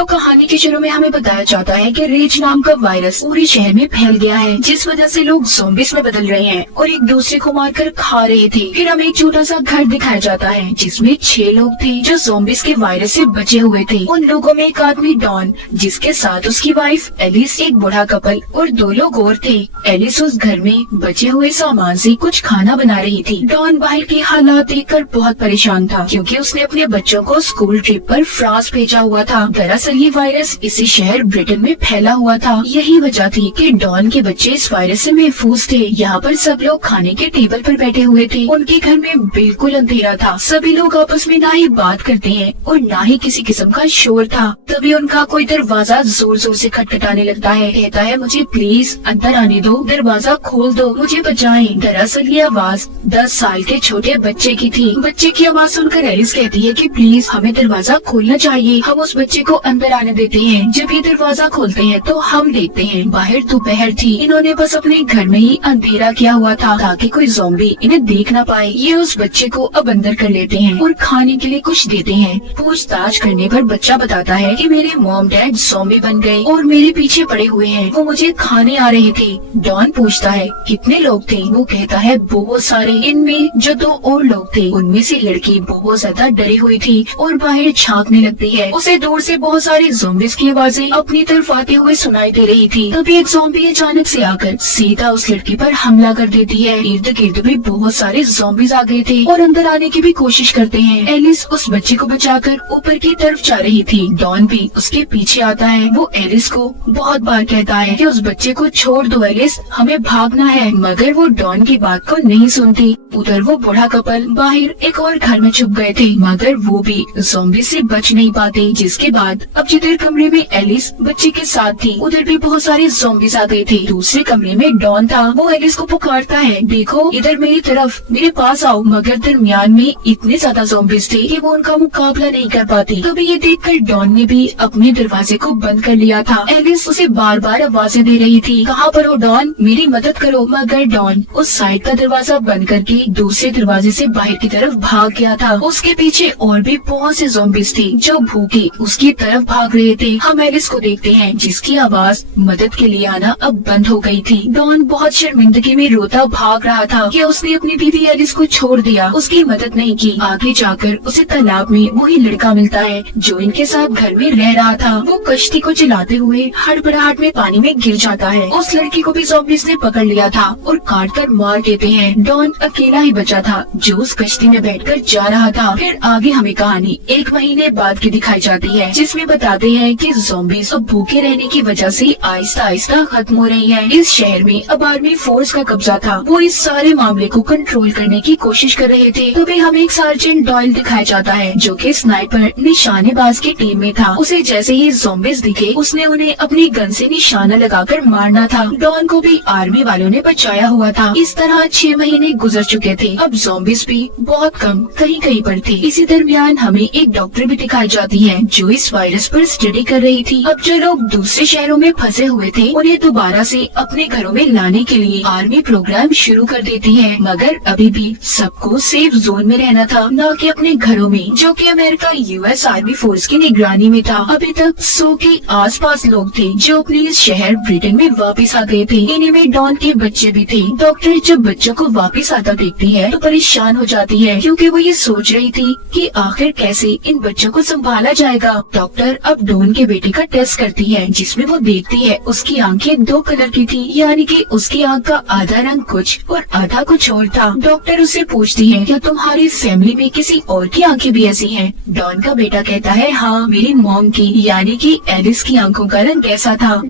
तो कहानी के शुरू में हमें बताया जाता है कि रेज नाम का वायरस पूरे शहर में फैल गया है, जिस वजह से लोग ज़ॉम्बीज़ में बदल रहे हैं और एक दूसरे को मारकर खा रहे थे। फिर हमें एक छोटा सा घर दिखाया जाता है जिसमें 6 लोग थे जो ज़ॉम्बीज़ के वायरस से बचे हुए थे। उन लोगों में एक आदमी डॉन, जिसके साथ उसकी वाइफ एलिस, एक बूढ़ा कपल और 2 लोग और थे। एलिस उस घर में बचे हुए सामान से कुछ खाना बना रही थी। डॉन बाहर के हालात देखकर बहुत परेशान था क्योंकि उसने अपने बच्चों को स्कूल ट्रिप पर फ्रांस भेजा हुआ था। दरअसल ये वायरस इसी शहर ब्रिटेन में फैला हुआ था। यही वजह थी कि डॉन के बच्चे इस वायरस से महफूज थे। यहाँ पर सब लोग खाने के टेबल पर बैठे हुए थे। उनके घर में बिल्कुल अंधेरा था। सभी लोग आपस में ना ही बात करते हैं और ना ही किसी किस्म का शोर था। तभी उनका कोई दरवाजा जोर जोर से खटखटाने लगता है। कहता है, मुझे प्लीज अंदर आने दो, दरवाजा खोल दो, मुझे बचाएं। दरअसल ये आवाज 10 साल के छोटे बच्चे की थी। बच्चे की आवाज सुनकर एलिस कहती है कि प्लीज हमें दरवाजा खोलना चाहिए। हम उस बच्चे को अंदर आने देते हैं। जब ये दरवाजा खोलते हैं तो हम देखते हैं बाहर दोपहर थी। इन्होंने बस अपने घर में ही अंधेरा किया हुआ था ताकि कोई ज़ॉम्बी इन्हें देख ना पाए। ये उस बच्चे को अब अंदर कर लेते हैं और खाने के लिए कुछ देते हैं। पूछताछ करने पर बच्चा बताता है कि मेरे मॉम डैड ज़ॉम्बी बन गए और मेरे पीछे पड़े हुए हैं। वो मुझे खाने आ रहे थे। डॉन पूछता है कितने लोग थे? वो कहता है बहुत सारे। इनमें जो 2 और लोग थे उनमें से लड़की बहुत ज्यादा डरी हुई थी और बाहर झांकने लगती है। उसे दूर से बहुत सारे ज़ॉम्बीज़ की आवाजें अपनी तरफ आते हुए सुनाई दे रही थी। तभी एक ज़ॉम्बी अचानक से आकर सीधा उस लड़की पर हमला कर देती है। इर्द गिर्द भी बहुत सारे ज़ॉम्बीज़ आ गए थे और अंदर आने की भी कोशिश करते हैं। एलिस उस बच्चे को बचाकर ऊपर की तरफ जा रही थी। डॉन भी उसके पीछे आता है। वो एलिस को बहुत बार कहता है कि उस बच्चे को छोड़ दो एलिस, हमें भागना है, मगर वो डॉन की बात को नहीं सुनती। उधर वो बूढ़ा कपल बाहर एक और घर में छुप गए थे, मगर वो भी ज़ॉम्बी से बच नहीं पाते। जिसके बाद अब जिधर कमरे में एलिस बच्चे के साथ थी उधर भी बहुत सारे ज़ॉम्बीज़ आ गए थे। दूसरे कमरे में डॉन था। वो एलिस को पुकारता है, देखो इधर मेरी तरफ, मेरे पास आओ। मगर दरमियान में इतने ज्यादा ज़ॉम्बीज़ थे कि वो उनका मुकाबला नहीं कर पाती। तभी ये देखकर डॉन ने भी अपने दरवाजे को बंद कर लिया था। एलिस उसे बार बार आवाजें दे रही थी, कहाँ पर हो डॉन, मेरी मदद करो। मगर डॉन उस साइड का दरवाजा बंद करके दूसरे दरवाजे से बाहर की तरफ भाग गया था। उसके पीछे और भी बहुत से ज़ॉम्बीज़ थे जो भूखे उसकी तरफ भाग रहे थे। हम एलिस को देखते हैं जिसकी आवाज मदद के लिए आना अब बंद हो गई थी। डॉन बहुत शर्मिंदगी में रोता भाग रहा था कि उसने अपनी बीवी एलिस को छोड़ दिया, उसकी मदद नहीं की। आगे जाकर उसे तालाब में वही लड़का मिलता है जो इनके साथ घर में रह रहा था। वो कश्ती को चलाते हुए हड़बड़ाहट में पानी में गिर जाता है। उस लड़की को भी ज़ॉम्बीज़ ने पकड़ लिया था और काट कर मार देते हैं। डॉन अकेला ही बचा था जो उस कश्ती में बैठकर जा रहा था। फिर आगे हमें कहानी 1 महीने बाद की दिखाई जाती है, जिसमें बताते हैं कि ज़ॉम्बीज़ अब भूखे रहने की वजह से आहिस्ता आहिस्ता खत्म हो रही है। इस शहर में अब आर्मी फोर्स का कब्जा था। वो इस सारे मामले को कंट्रोल करने की कोशिश कर रहे थे। तभी हमें एक सार्जेंट डॉयल दिखाया जाता है जो कि स्नाइपर निशानेबाज की टीम में था। उसे जैसे ही ज़ॉम्बीज़ दिखे उसने उन्हें अपनी गन से निशाना लगाकर मारना था। डॉन को भी आर्मी वालों ने बचाया हुआ था। इस तरह 6 महीने गुजर चुके थे। अब ज़ॉम्बीज़ भी बहुत कम कहीं कहीं पर थे। इसी दरमियान हमें एक डॉक्टर भी दिखाई जाती है जो इस वायरस पर स्टडी कर रही थी। अब जो लोग दूसरे शहरों में फंसे हुए थे उन्हें दोबारा से अपने घरों में लाने के लिए आर्मी प्रोग्राम शुरू कर देती है। मगर अभी भी सबको सेफ जोन में रहना था, न कि अपने घरों में, जो कि अमेरिका US आर्मी फोर्स की निगरानी में था। अभी तक 100 के आसपास लोग थे जो अपने इस शहर ब्रिटेन में वापस आ गए थे। इन्हीं में डॉन के बच्चे भी थे। डॉक्टर जब बच्चों को वापस आता देखती है तो परेशान हो जाती है क्योंकि वो ये सोच रही थी कि आखिर कैसे इन बच्चों को संभाला जाएगा। डॉक्टर अब डॉन के बेटे का टेस्ट करती है जिसमें वो देखती है उसकी आंखें 2 कलर की थी, यानी कि उसकी आंख का आधा रंग कुछ और आधा कुछ और था। डॉक्टर उससे पूछती है, क्या तुम्हारी फैमिली में किसी और की आंखें भी ऐसी हैं? डॉन का बेटा कहता है, हाँ, मेरी मॉम की, यानी कि एलिस की आंखों का रंग कैसा था।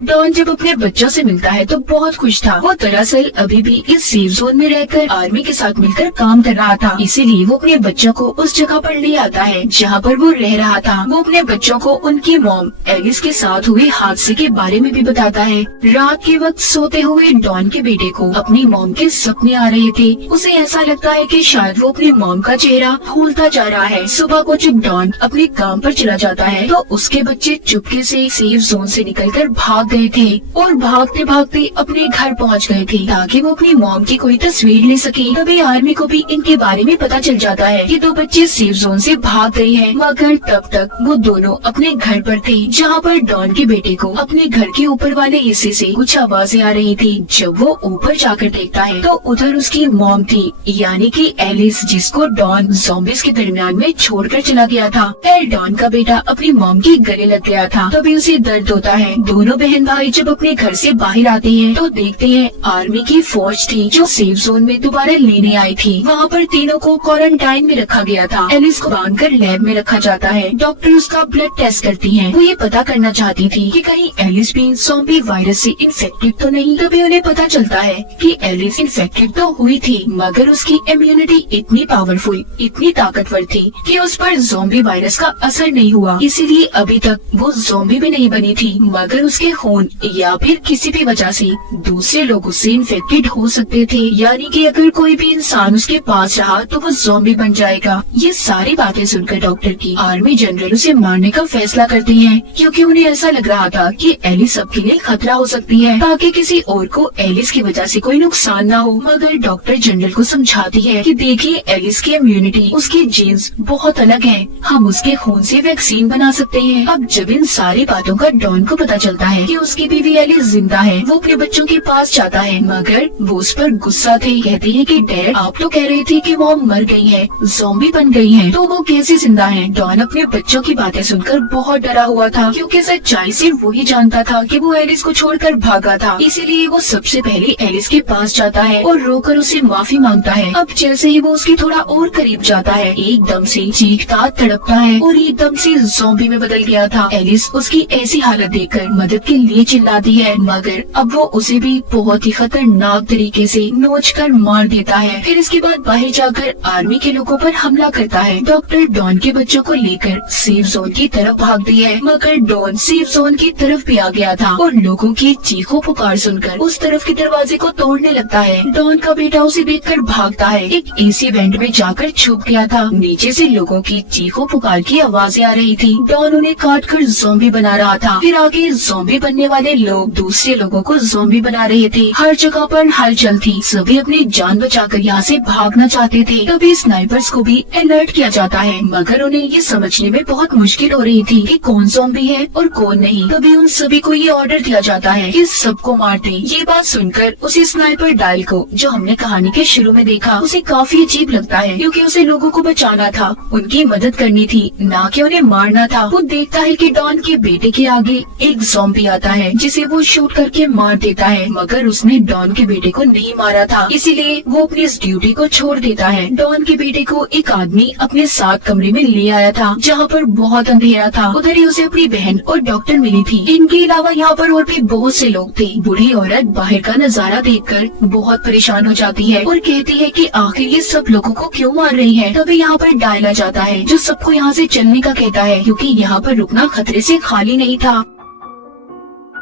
डॉन जब अपने बच्चों से मिलता है तो बहुत खुश था। वो दरअसल अभी भी इस सेफ जोन में रहकर आर्मी के साथ मिलकर काम कर रहा था, इसीलिए वो अपने बच्चों को उस जगह पर ले आता है जहाँ पर वो रह रहा था। वो अपने बच्चों को उनकी मॉम एलिस के साथ हुए हादसे के बारे में भी बताता है। रात के वक्त सोते हुए डॉन के बेटे को अपनी मॉम के सपने आ रहे थे। उसे ऐसा लगता है कि शायद वो अपनी मॉम का चेहरा भूलता जा रहा है। सुबह को जब डॉन अपने काम पर चला जाता है तो उसके बच्चे चुपके से सेफ जोन से निकलकर भाग गए थे और भागते भागते अपने घर पहुंच गए थे ताकि वो अपनी मॉम की कोई तस्वीर ले सके। तभी आर्मी को भी इनके बारे में पता चल जाता है कि दो बच्चे सेफ जोन से भाग गए हैं, मगर तब तक वो दोनों अपने घर पर थे जहाँ पर डॉन के बेटे को अपने घर के ऊपर वाले हिस्से से कुछ आवाजें आ रही थी। जब वो ऊपर जाकर देखता है तो उधर उसकी मॉम थी, यानी कि एलिस, जिसको डॉन ज़ॉम्बीज़ के दरमियान में छोड़कर चला गया था। फिर डॉन का बेटा अपनी मॉम के गले लग गया था, तभी उसे दर्द होता है। दोनों बहन भाई जब अपने घर से बाहर आते हैं तो देखते हैं आर्मी की फौज थी जो सेफ जोन में दोबारा लेने आई थी। वहाँ पर तीनों को क्वारंटाइन में रखा गया था। एलिस को बांधकर लैब में रखा जाता है। डॉक्टर उसका ब्लड टेस्ट करती हैं। वो ये पता करना चाहती थी कि कहीं एलिस भी ज़ॉम्बी वायरस से इन्फेक्टेड तो नहीं। तभी उन्हें पता चलता है कि एलिस इन्फेक्टेड तो हुई थी, मगर उसकी इम्यूनिटी इतनी पावरफुल, इतनी ताकतवर थी कि उस पर ज़ॉम्बी वायरस का असर नहीं हुआ। इसीलिए अभी तक वो ज़ॉम्बी भी नहीं बनी थी, मगर उसके खून या फिर किसी भी वजह से दूसरे लोग उससे इन्फेक्टेड हो सकते थे, यानी कि अगर कोई भी इंसान उसके पास रहा तो वो ज़ॉम्बी बन जाएगा। ये सारी बातें सुनकर डॉक्टर की आर्मी जनरल उसे मारने का फैसला करती हैं, क्योंकि उन्हें ऐसा लग रहा था कि एलिस सबके लिए खतरा हो सकती है, ताकि किसी और को एलिस की वजह से कोई नुकसान ना हो। मगर डॉक्टर जनरल को समझाती है कि देखिए, एलिस की इम्यूनिटी, उसके जीन्स बहुत अलग हैं, हम उसके खून से वैक्सीन बना सकते हैं। अब जब इन सारी बातों का डॉन को पता चलता है कि उसकी बीवी एलिस जिंदा है, वो अपने बच्चों के पास जाता है, मगर वो उस पर गुस्सा थे। कहती है कि डैड, आप तो कह रहे थे कि मॉम मर गई है, ज़ॉम्बी बन गई है, तो वो कैसे जिंदा है? डॉन अपने बच्चों की बातें सुनकर बहुत डरा हुआ था, क्योंकि सच्चाई से वही जानता था कि वो एलिस को छोड़कर भागा था। इसीलिए वो सबसे पहले एलिस के पास जाता है और रोकर उसे माफी मांगता है। अब जैसे ही वो उसकी थोड़ा और करीब जाता है, एकदम से चीखता तड़पता है और एकदम से ज़ॉम्बी में बदल गया था। एलिस उसकी ऐसी हालत देखकर मदद के लिए चिल्लाती है, मगर अब वो उसे भी बहुत ही खतरनाक तरीके से नोचकर मार देता है। फिर इसके बाद बाहर जाकर आर्मी के लोगों पर हमला करता है। डॉक्टर डॉन के बच्चों को लेकर सेफ जोन की तरफ भागती है, मगर डॉन सेफ जोन की तरफ भी आ गया था और लोगों की चीखों पुकार सुनकर उस तरफ के दरवाजे को तोड़ने लगता है। डॉन का बेटा उसे देखकर भागता है। एक एसी वेंट में जाकर छुप गया था। नीचे से लोगों की चीखों पुकार की आवाजें आ रही थी। डॉन उन्हें काटकर ज़ॉम्बी बना रहा था। फिर आगे ज़ॉम्बी बनने वाले लोग दूसरे लोगों को ज़ॉम्बी बना रहे थे। हर जगह पर हलचल थी। सभी अपनी जान बचाकर यहाँ से भागना चाहते थे। तभी स्नाइपर्स को भी अलर्ट किया जाता है, मगर उन्हें ये समझने में बहुत मुश्किल हो रही थी कि कौन ज़ॉम्बी है और कौन नहीं। तभी उन सभी को ये ऑर्डर दिया जाता है कि सबको मार दें। ये बात सुनकर उसी स्नाइपर डायल को, जो हमने कहानी के शुरू में देखा, उसे काफी अजीब लगता है, क्योंकि उसे लोगों को बचाना था, उनकी मदद करनी थी, ना कि उन्हें मारना था। वो देखता है कि डॉन के बेटे के आगे एक ज़ॉम्बी आता है, जिसे वो शूट करके मार देता है, मगर उसने डॉन के बेटे को नहीं मारा था, इसीलिए वो अपनी इस ड्यूटी को छोड़ देता है। डॉन के बेटे को एक आदमी अपने साथ कमरे में ले आया था, जहाँ पर बहुत अंधेरा था। उधर ही उसे अपनी बहन और डॉक्टर मिली थी। इनके अलावा यहाँ पर और भी बहुत से लोग थे। बूढ़ी औरत बाहर का नजारा देखकर बहुत परेशान हो जाती है और कहती है कि आखिर ये सब लोगों को क्यों मार रही है। तभी यहाँ पर डायल आ जाता है, जो सबको यहाँ से चलने का कहता है, क्योंकि यहाँ पर रुकना खतरे से खाली नहीं था।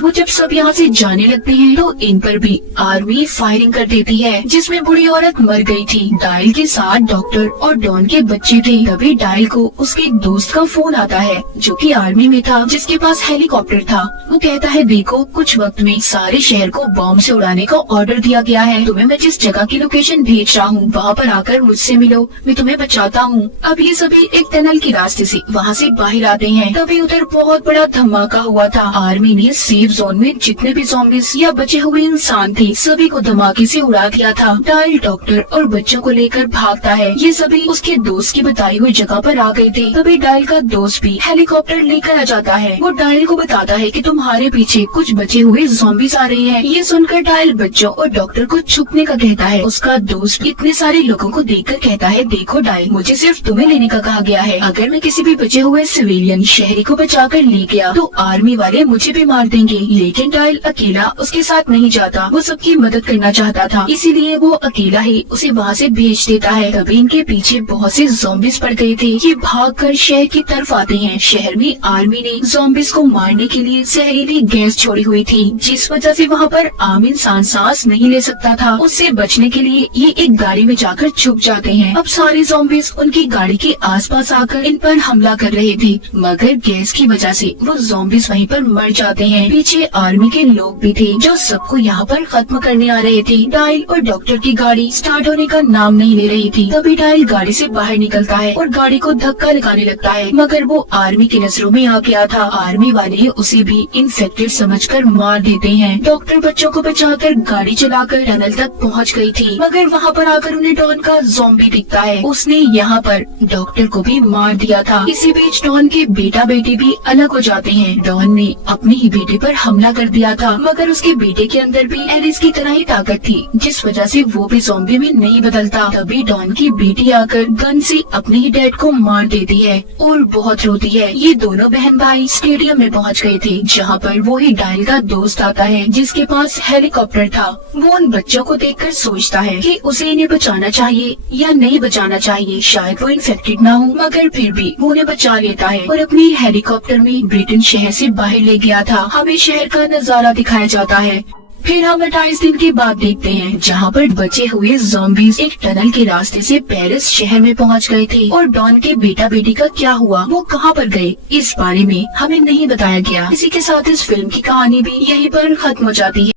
वो जब सब यहाँ से जाने लगते हैं तो इन पर भी आर्मी फायरिंग कर देती है, जिसमें बूढ़ी औरत मर गई थी। डायल के साथ डॉक्टर और डॉन के बच्चे थे। तभी डायल को उसके एक दोस्त का फोन आता है, जो कि आर्मी में था, जिसके पास हेलीकॉप्टर था। वो कहता है, देखो, कुछ वक्त में सारे शहर को बॉम्ब से उड़ाने का ऑर्डर दिया गया है। तुम्हें मैं जिस जगह की लोकेशन भेज रहा हूँ, वहाँ पर आकर मुझसे मिलो, मैं तुम्हें बचाता हूँ। अब ये सभी एक टनल के रास्ते से वहाँ से बाहर आते हैं। तभी उधर बहुत बड़ा धमाका हुआ था। आर्मी ने सेफ जोन में जितने भी ज़ॉम्बीज़ या बचे हुए इंसान थे, सभी को धमाके से उड़ा दिया था। डायल डॉक्टर और बच्चों को लेकर भागता है। ये सभी उसके दोस्त की बताई हुई जगह पर आ गए थे। तभी डायल का दोस्त भी हेलीकॉप्टर लेकर आ जाता है। वो डायल को बताता है कि तुम्हारे पीछे कुछ बचे हुए ज़ॉम्बीज़ आ रहे हैं। ये सुनकर डायल बच्चों और डॉक्टर को छुपने का कहता है। उसका दोस्त इतने सारे लोगों को देखकर कहता है, देखो डायल, मुझे सिर्फ तुम्हें लेने का कहा गया है। अगर मैं किसी भी बचे हुए सिविलियन शहरी को बचाकर ले गया तो आर्मी वाले मुझे भी मार देंगे। लेकिन डायल अकेला उसके साथ नहीं जाता। वो सबकी मदद करना चाहता था, इसीलिए वो अकेला ही उसे वहाँ से भेज देता है। तभी इनके पीछे बहुत से ज़ॉम्बीज़ पड़ गए थे। ये भागकर शहर की तरफ आते हैं। शहर में आर्मी ने ज़ॉम्बीज़ को मारने के लिए जहरीली गैस छोड़ी हुई थी, जिस वजह से वहाँ पर आम इंसान सांस नहीं ले सकता था। उससे बचने के लिए ये एक गाड़ी में जाकर छुप जाते हैं। अब सारे ज़ॉम्बीज़ उनकी गाड़ी के आसपास आकर इन पर हमला कर रहे थे, मगर गैस की वजह से वो ज़ॉम्बीज़ वहीं पर मर जाते हैं। पीछे आर्मी के लोग भी थे जो सबको यहाँ पर खत्म करने आ रहे थे। डायल और डॉक्टर की गाड़ी स्टार्ट होने का नाम नहीं ले रही थी। तभी डायल गाड़ी से बाहर निकलता है और गाड़ी को धक्का लगाने लगता है, मगर वो आर्मी की नजरों में आ गया था। आर्मी वाले उसे भी इन्फेक्टेड समझकर मार देते हैं। डॉक्टर बच्चों को बचाकर गाड़ी चलाकर टनल तक पहुँच गई थी, मगर वहाँ पर आकर उन्हें डॉन का ज़ॉम्बी दिखता है। उसने यहाँ पर डॉक्टर को भी मार दिया था। इसी बीच डॉन के बेटा बेटी भी अलग हो जाते हैं। डॉन ने अपने ही बेटे पर हमला कर दिया था, मगर उसके बेटे के अंदर भी एलिस की तरह ही ताकत थी, जिस वजह से वो भी ज़ॉम्बी में नहीं बदलता। तभी डॉन की बेटी आकर गन से अपने ही डैड को मार देती है और बहुत रोती है। ये दोनों बहन भाई स्टेडियम में पहुंच गए थे, जहां पर वो ही डायल का दोस्त आता है जिसके पास हेलीकॉप्टर था। वो उन बच्चों को देखकर सोचता है कि उसे इन्हें बचाना चाहिए या नहीं बचाना चाहिए। शायद वो इन्फेक्टेड ना हो, मगर फिर भी वो उन्हें बचा लेता है और अपनी हेलीकॉप्टर में ब्रिटेन शहर से बाहर ले गया था। हमें शहर का नजारा दिखाया जाता है। फिर हम 28 दिन के बाद देखते हैं, जहाँ पर बचे हुए ज़ॉम्बीज़ एक टनल के रास्ते से पेरिस शहर में पहुँच गए थे। और डॉन के बेटा बेटी का क्या हुआ, वो कहाँ पर गए, इस बारे में हमें नहीं बताया गया। इसी के साथ इस फिल्म की कहानी भी यहीं पर खत्म हो जाती है।